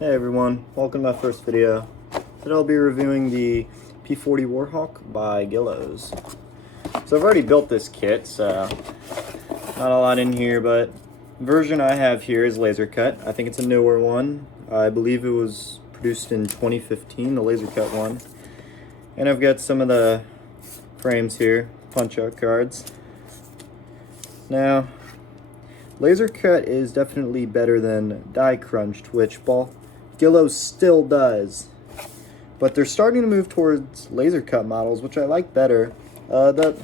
Hey everyone, welcome to my first video. Today I'll be reviewing the P-40 Warhawk by Guillow's. So I've already built this kit, so not a lot in here, but the version I have here is laser cut. I think it's a newer one. I believe it was produced in 2015, the laser cut one. And I've got some of the frames here, punch-out cards. Now, laser cut is definitely better than die crunched, which Guillow still does, but they're starting to move towards laser cut models, which I like better. The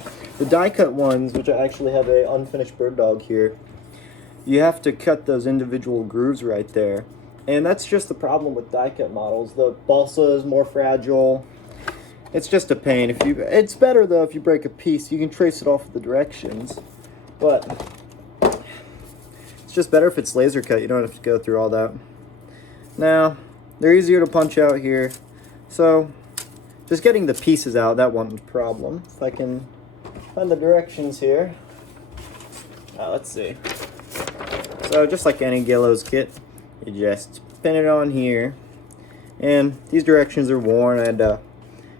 die cut ones, which I actually have a unfinished bird dog here, you have to cut those individual grooves right there, and that's just the problem with die cut models. The balsa is more fragile. It's just a pain. It's better though if you break a piece, you can trace it off of the directions, but it's just better if it's laser cut. You don't have to go through all that. Now, they're easier to punch out here, so just getting the pieces out, that wasn't a problem. If I can find the directions here. Let's see. So just like any Guillow's kit, you just pin it on here, and these directions are worn. I had to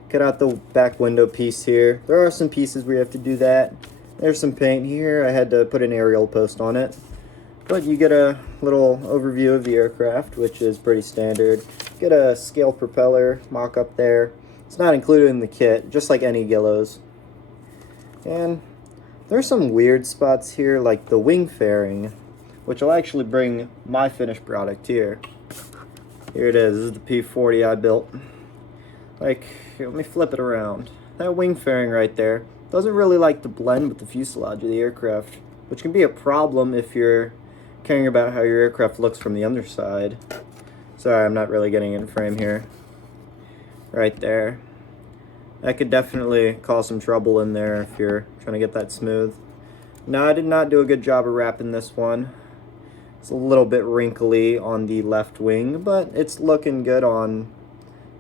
cut out the back window piece here. There are some pieces where you have to do that. There's some paint here. I had to put an aerial post on it. But you get a little overview of the aircraft, which is pretty standard. Get a scale propeller mock-up there. It's not included in the kit, just like any Guillow's. And there's some weird spots here, like the wing fairing, which will actually bring my finished product here. Here it is. This is the P-40 I built. Like, here, let me flip it around. That wing fairing right there doesn't really like to blend with the fuselage of the aircraft, which can be a problem if you're caring about how your aircraft looks from the underside. Sorry, I'm not really getting in frame here. Right there. That could definitely cause some trouble in there if you're trying to get that smooth. No, I did not do a good job of wrapping this one. It's a little bit wrinkly on the left wing, but it's looking good on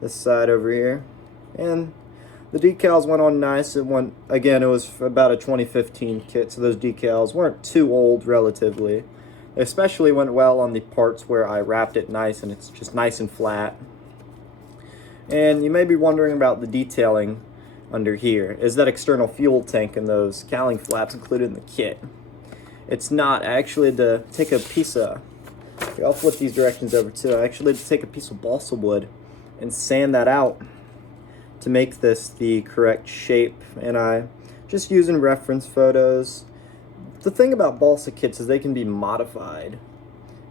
this side over here. And the decals went on nice. It was about a 2015 kit, so those decals weren't too old relatively. It especially went well on the parts where I wrapped it nice and it's just nice and flat. And you may be wondering about the detailing under here. Is that external fuel tank and those cowling flaps included in the kit? It's not. I actually had to take a piece of, here, I'll flip these directions over too. I actually had to take a piece of balsa wood and sand that out to make this the correct shape. And I just using reference photos. The thing about balsa kits is they can be modified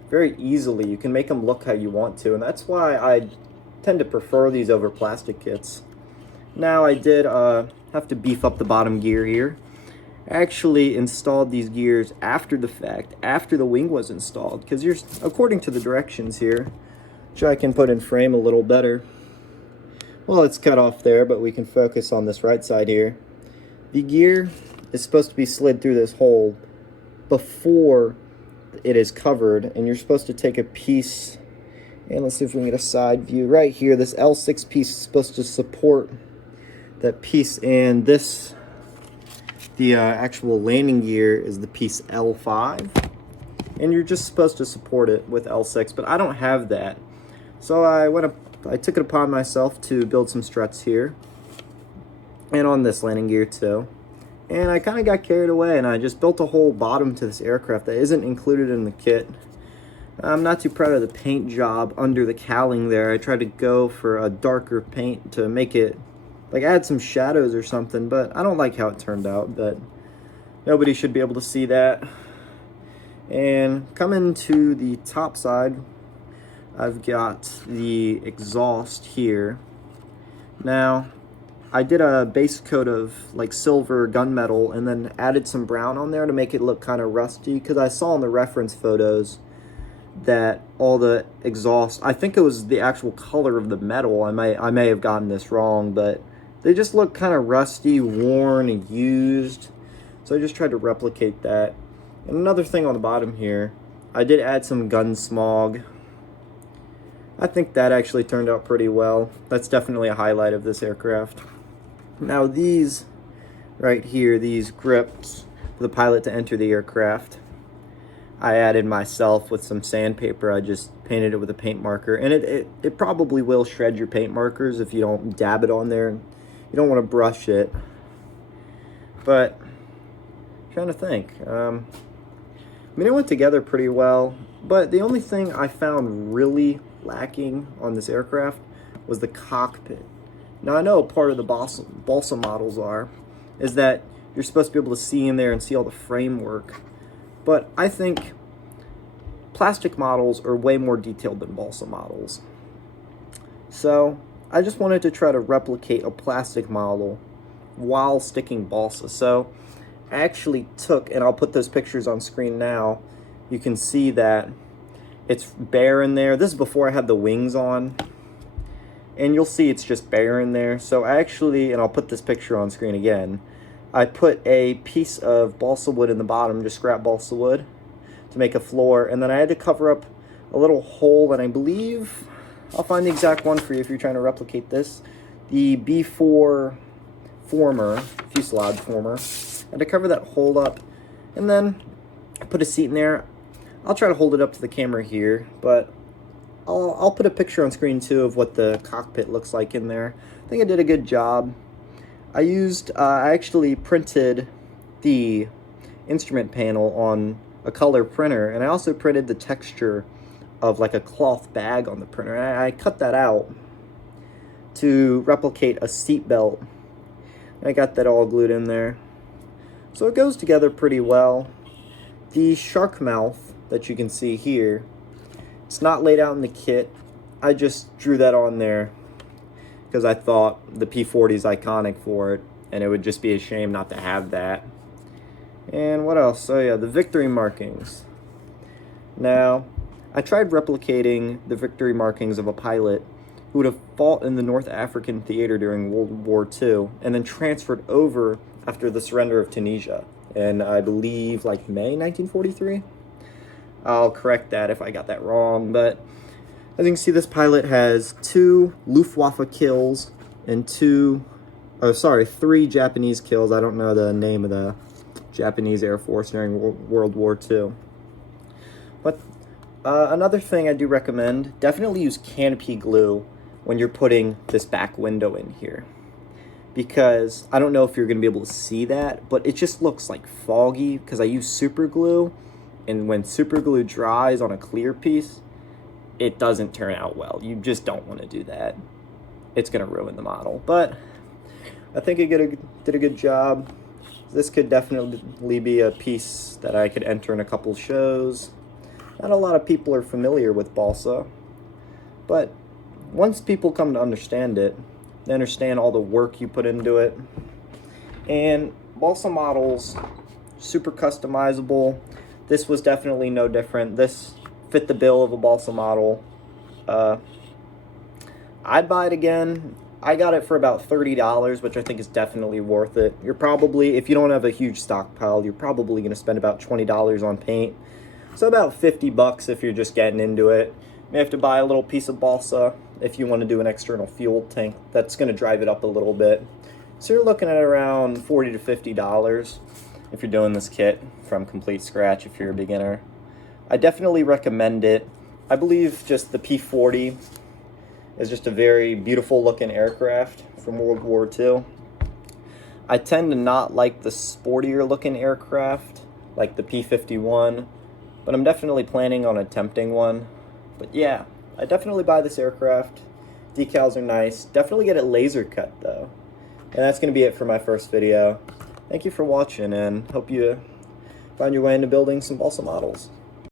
very easily. You can make them look how you want to, and that's why I tend to prefer these over plastic kits. Now, I did have to beef up the bottom gear here. I actually installed these gears after the fact, after the wing was installed, because according to the directions here, which I can put in frame a little better. Well, it's cut off there, but we can focus on this right side here. The gear is supposed to be slid through this hole before it is covered, and you're supposed to take a piece, and let's see if we can get a side view right here. This L6 piece is supposed to support that piece, and the actual landing gear is the piece L5, and you're just supposed to support it with L6, but I don't have that. So I took it upon myself to build some struts here and on this landing gear too. And I kind of got carried away, and I just built a whole bottom to this aircraft that isn't included in the kit. I'm not too proud of the paint job under the cowling there. I tried to go for a darker paint to make it, like, add some shadows or something, but I don't like how it turned out, but nobody should be able to see that. And coming to the top side, I've got the exhaust here. Now, I did a base coat of like silver gunmetal and then added some brown on there to make it look kind of rusty, because I saw in the reference photos that all the exhaust, I think it was the actual color of the metal, I may have gotten this wrong, but they just look kind of rusty, worn, and used. So I just tried to replicate that. And another thing on the bottom here, I did add some gun smog. I think that actually turned out pretty well. That's definitely a highlight of this aircraft. Now these right here, these grips for the pilot to enter the aircraft, I added myself with some sandpaper. I just painted it with a paint marker, and it probably will shred your paint markers if you don't dab it on there. You don't want to brush it. But I'm trying to think. I mean, it went together pretty well, but the only thing I found really lacking on this aircraft was the cockpit. Now, I know part of the balsa models is that you're supposed to be able to see in there and see all the framework, but I think plastic models are way more detailed than balsa models. So I just wanted to try to replicate a plastic model while sticking balsa. So I actually took, and I'll put those pictures on screen now, you can see that it's bare in there. This is before I had the wings on, and you'll see it's just bare in there. So I actually, and I'll put this picture on screen again, I put a piece of balsa wood in the bottom, just scrap balsa wood, to make a floor, and then I had to cover up a little hole, and I believe, I'll find the exact one for you if you're trying to replicate this, the B4 former, fuselage former. I had to cover that hole up, and then put a seat in there. I'll try to hold it up to the camera here, but I'll put a picture on screen too of what the cockpit looks like in there. I think I did a good job. I actually printed the instrument panel on a color printer, and I also printed the texture of like a cloth bag on the printer. And I cut that out to replicate a seat belt. I got that all glued in there. So it goes together pretty well. The shark mouth that you can see here, it's not laid out in the kit. I just drew that on there because I thought the P-40 is iconic for it, and it would just be a shame not to have that. And what else? Oh yeah, the victory markings. Now, I tried replicating the victory markings of a pilot who would have fought in the North African theater during World War II and then transferred over after the surrender of Tunisia in, I believe, like May 1943. I'll correct that if I got that wrong, but as you can see, this pilot has 2 Luftwaffe kills and 3 Japanese kills. I don't know the name of the Japanese Air Force during World War II. But another thing I do recommend, definitely use canopy glue when you're putting this back window in here. Because I don't know if you're going to be able to see that, but it just looks like foggy because I use super glue, and when super glue dries on a clear piece, it doesn't turn out well. You just don't want to do that. It's going to ruin the model. But I think I did a good job. This could definitely be a piece that I could enter in a couple shows. Not a lot of people are familiar with balsa, but once people come to understand it, they understand all the work you put into it. And balsa models, super customizable. This was definitely no different. This fit the bill of a balsa model. I'd buy it again. I got it for about $30, which I think is definitely worth it. You're probably, if you don't have a huge stockpile, you're probably going to spend about $20 on paint. So about 50 bucks if you're just getting into it. You may have to buy a little piece of balsa if you want to do an external fuel tank. That's going to drive it up a little bit. So you're looking at around $40 to $50 if you're doing this kit from complete scratch if you're a beginner. I definitely recommend it. I believe just the P-40 is just a very beautiful looking aircraft from World War II. I tend to not like the sportier looking aircraft like the P-51, but I'm definitely planning on attempting one. But yeah, I definitely buy this aircraft. Decals are nice. Definitely get it laser cut though. And that's going to be it for my first video. Thank you for watching, and hope you find your way into building some balsa models.